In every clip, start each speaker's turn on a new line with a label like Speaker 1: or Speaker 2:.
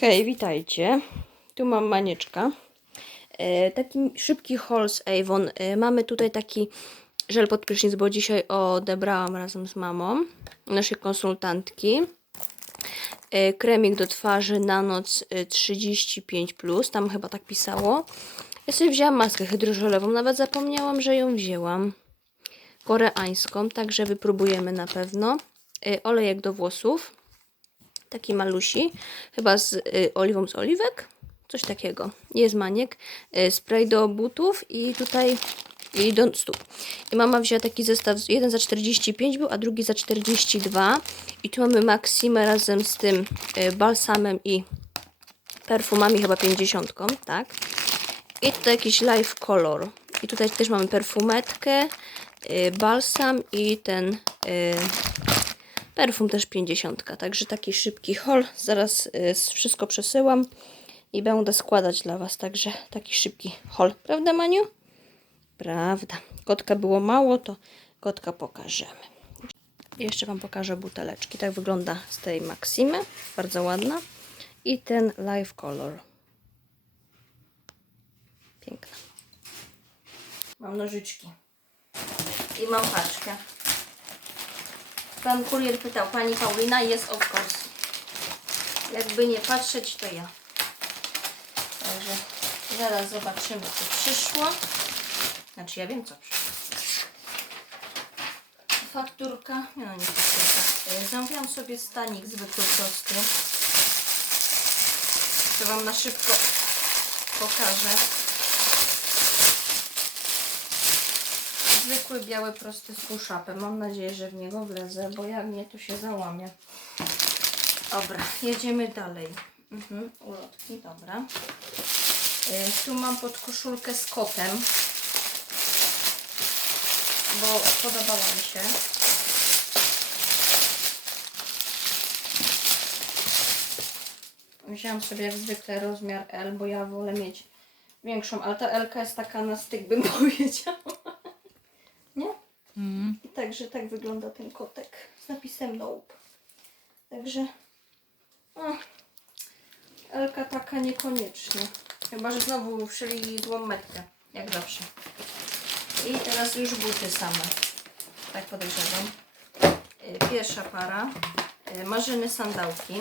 Speaker 1: Hej, witajcie. Tu mam Manieczka. E, taki szybki haul z Avon. E, mamy tutaj taki żel pod prysznic, bo dzisiaj odebrałam razem z mamą naszej konsultantki. E, kremik do twarzy na noc e, 35+, plus, tam chyba tak pisało. Ja sobie wzięłam maskę hydrożelową, nawet zapomniałam, że ją wzięłam. Koreańską, także wypróbujemy na pewno. E, olejek do włosów taki malusi, chyba z y, oliwą z oliwek, coś takiego. Jest maniek, y, spray do butów i tutaj i do stóp. I mama wzięła taki zestaw, jeden za 45 był, a drugi za 42 i tu mamy Maximę razem z tym y, balsamem i perfumami, chyba 50, tak? I tutaj jakiś live color. I tutaj też mamy perfumetkę, y, balsam i ten y, Perfum też 50, także taki szybki haul. Zaraz y, wszystko przesyłam i będę składać dla Was, także taki szybki haul. Prawda, Maniu? Prawda. Kotka było mało, to kotka pokażemy. Jeszcze Wam pokażę buteleczki. Tak wygląda z tej Maximy. Bardzo ładna. I ten Live Color. Piękna. Mam nożyczki. I mam paczkę. Pan kurier pytał, pani Paulina jest of course. Jakby nie patrzeć, to ja. Także zaraz zobaczymy, co przyszło. Znaczy, ja wiem, co przyszło. Fakturka, no nie fakturka. E, Zamówiłam sobie stanik zwykły, prosty. To Wam na szybko pokażę. Zwykły biały prosty z push-upem. Mam nadzieję, że w niego wlezę, bo jak nie, to się załamie. Dobra, jedziemy dalej. Mhm, ulotki, dobra. Y, tu mam podkoszulkę z kotem, bo podobała mi się. Wziąłam sobie jak zwykle rozmiar L, bo ja wolę mieć większą, ale ta L jest taka na styk, bym powiedziała.
Speaker 2: Mm.
Speaker 1: I także tak wygląda ten kotek z napisem Nope. Także o, Elka taka niekoniecznie. Chyba, że znowu wszyli złą metkę, jak zawsze. I teraz już buty same. Tak podejrzewam. Y, Pierwsza para. y, Marzyny sandałki.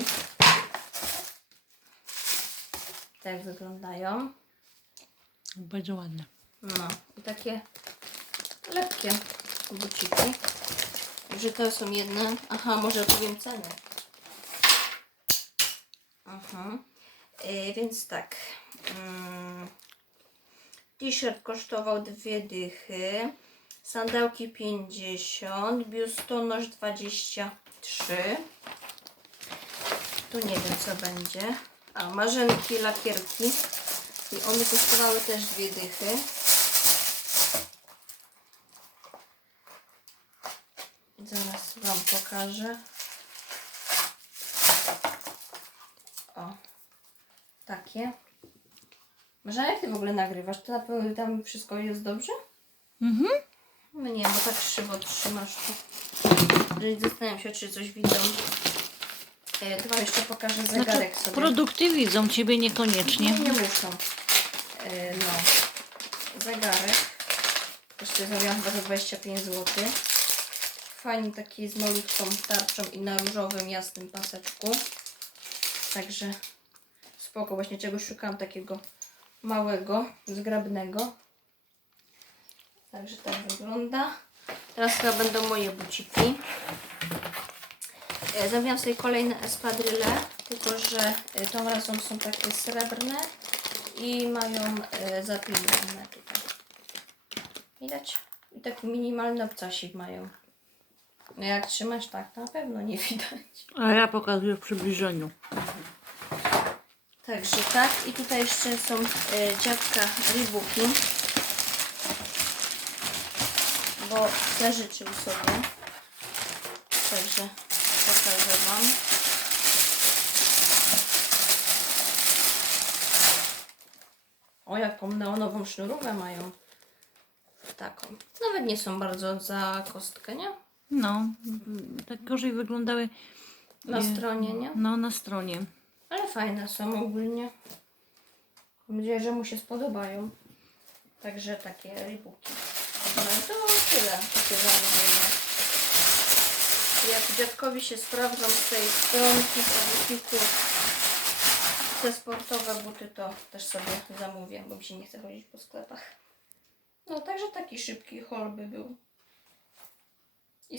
Speaker 1: Tak wyglądają.
Speaker 2: Bardzo ładne.
Speaker 1: No i takie lepkie buciki. Że to są jedne. Aha, może powiem cenę. Aha. Y, więc tak. Mm, T-shirt kosztował dwie dychy. Sandałki 50. Biustonosz 23. Tu nie wiem co będzie. A, marzenki, lakierki. I one kosztowały też dwie dychy. Zaraz Wam pokażę. O, takie. Marzena, jak Ty w ogóle nagrywasz? To na pewno tam wszystko jest dobrze?
Speaker 2: Mhm.
Speaker 1: No nie, bo tak krzywo trzymasz to. Jeżeli Zastanawiam się, czy coś widzą. E, to Wam jeszcze pokażę zegarek
Speaker 2: Znaczy,
Speaker 1: sobie.
Speaker 2: produkty widzą ciebie niekoniecznie.
Speaker 1: Nie, nie muszą. E, no. Zegarek. Jeszcze zrobiłam chyba za 25 zł. Fajny taki z malutką tarczą i na różowym, jasnym paseczku. Także spoko. Właśnie czegoś szukałam takiego małego, zgrabnego. Także tak wygląda. Teraz chyba będą moje buciki. E, Zamówiłam sobie kolejne espadryle, tylko że e, tą razem są takie srebrne i mają e, zapinane tutaj. Widać? I taki minimalny obcasik mają. No jak trzymasz tak, to na pewno nie widać.
Speaker 2: A ja pokazuję w przybliżeniu.
Speaker 1: Także tak. I tutaj jeszcze są e, dziadka Reeboki. Bo zażyczył sobie. Także pokażę Wam. O, jaką neonową sznurówkę mają. Taką. Nawet nie są bardzo za kostkę, nie?
Speaker 2: No, tak gorzej wyglądały
Speaker 1: Na
Speaker 2: Nie.
Speaker 1: stronie, nie?
Speaker 2: no, na stronie.
Speaker 1: Ale fajne są ogólnie. Mam nadzieję, że mu się spodobają. Także takie ribuki. No i to tyle. Takie zamówienia. Jak dziadkowi się sprawdzą z tej stronki, z butiku, te sportowe buty, to też sobie zamówię, bo mi się nie chce chodzić po sklepach. No, także taki szybki haul by był. I